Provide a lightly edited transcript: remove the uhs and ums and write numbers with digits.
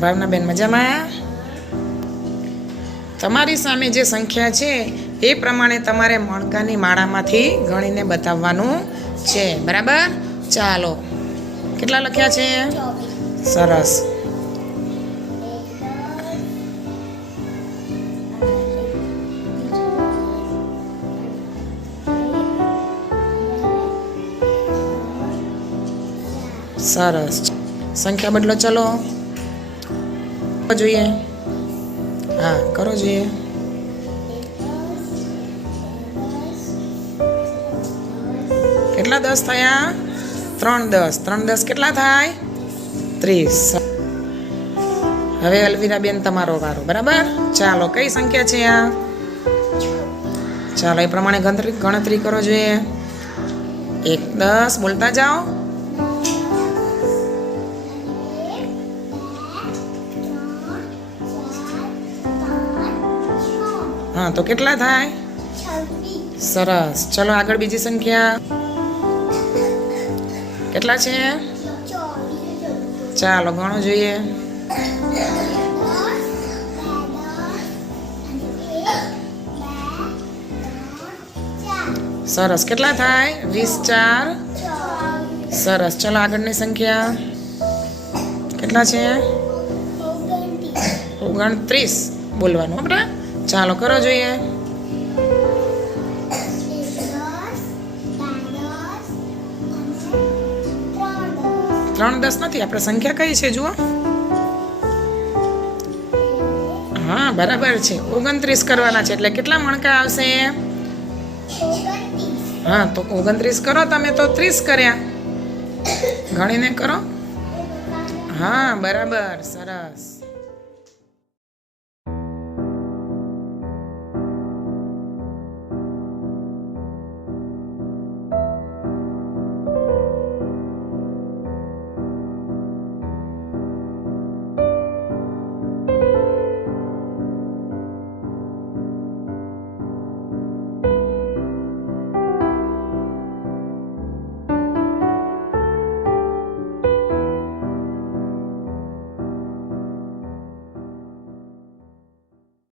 ભાવનાબેન મજામાં? તમારી સામે જે સંખ્યા છે એ પ્રમાણે તમારે મણકાની માળામાંથી ગણીને બતાવવાનું છે. બરાબર? ચાલો, કેટલા લખ્યા છે? સરસ. સરસ. સંખ્યા બદલો. ચલો જોઈએ. હા, કરો જોઈએ. કેટલા 10 થયા? 3 10. 3 10 કેટલા થાય? 30. હવે અલવીરાબેન તમારો વારો. બરાબર? ચાલો, કઈ સંખ્યા છે આ? ચાલો, એ પ્રમાણે ગણતરી કરો જોઈએ. 1 10 બોલતા જાઓ. હા, તો કેટલા થાય? સરસ. ચલો આગળ બીજી સંખ્યા કેટલા છે? ચાલો ગણો જોઈએ. સરસ. કેટલા થાય? 20 4. સરસ. ચલો આગળની સંખ્યા કેટલા છે? 29 બોલવાનું આપણે. ચાલો કરો જોઈએ. 3 10 નથી, આપણે સંખ્યા કઈ છે જુઓ. હા બરાબર છે, 29 કરવાના છે. એટલે કેટલા મણકા આવશે? હા, તો 29 કરો તમે, તો 30 કર્યા. ગણીને કરો. હા બરાબર. સરસ.